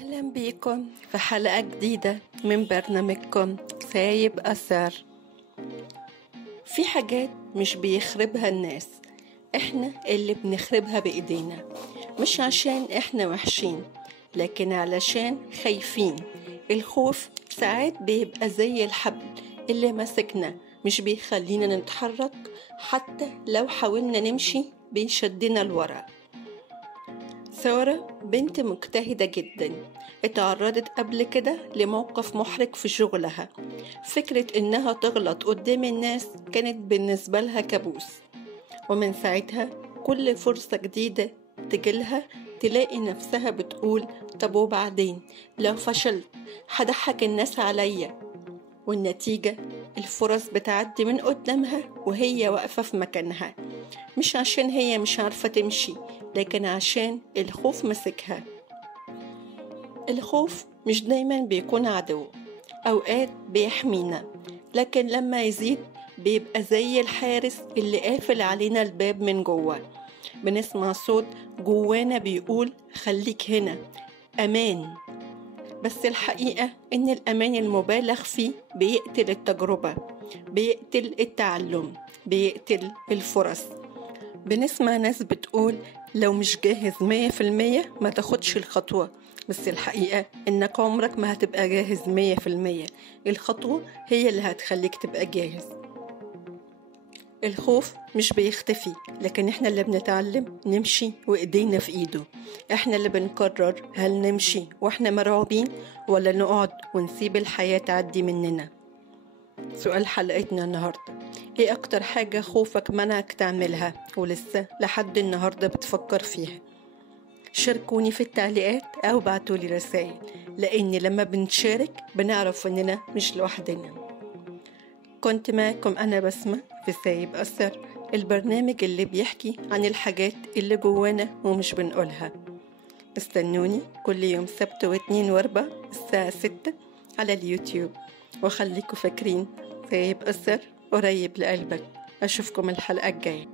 أهلا بيكم في حلقة جديدة من برنامجكم سايب أثر. في حاجات مش بيخربها الناس، احنا اللي بنخربها بإيدينا، مش عشان احنا وحشين لكن علشان خايفين. الخوف ساعات بيبقى زي الحبل اللي مسكنا، مش بيخلينا نتحرك، حتى لو حاولنا نمشي بيشدنا لورا. سارة بنت مجتهدة جدا، اتعرضت قبل كده لموقف محرج في شغلها. فكرة انها تغلط قدام الناس كانت بالنسبة لها كابوس، ومن ساعتها كل فرصة جديدة تجيلها تلاقي نفسها بتقول طب وبعدين لو فشلت هضحك الناس عليا، والنتيجة الفرص بتعدي من قدامها وهي واقفة في مكانها، مش عشان هي مش عارفة تمشي لكن عشان الخوف مسكها. الخوف مش دايما بيكون عدو، أوقات بيحمينا، لكن لما يزيد بيبقى زي الحارس اللي قافل علينا الباب من جوه. بنسمع صوت جوانا بيقول خليك هنا أمان، بس الحقيقة إن الأمان المبالغ فيه بيقتل التجربة، بيقتل التعلم، بيقتل الفرص. بنسمع ناس بتقول لو مش جاهز 100% ما تاخدش الخطوة، بس الحقيقة إنك عمرك ما هتبقى جاهز 100%. الخطوة هي اللي هتخليك تبقى جاهز. الخوف مش بيختفي، لكن احنا اللي بنتعلم نمشي وإيدينا في إيده. احنا اللي بنقرر هل نمشي واحنا مرعوبين ولا نقعد ونسيب الحياة تعدي مننا. سؤال حلقتنا النهاردة، ايه اكتر حاجة خوفك منعك تعملها ولسه لحد النهاردة بتفكر فيها؟ شاركوني في التعليقات او بعتولي رسائل، لان لما بنشارك بنعرف اننا مش لوحدنا. كنت معكم انا بسمة في سايب أثر، البرنامج اللي بيحكي عن الحاجات اللي جوانا ومش بنقولها. استنوني كل يوم سبت واثنين واربع الساعة 6 على اليوتيوب، وخليكم فاكرين سايب أثر قريب لقلبك. أشوفكم الحلقة الجاية.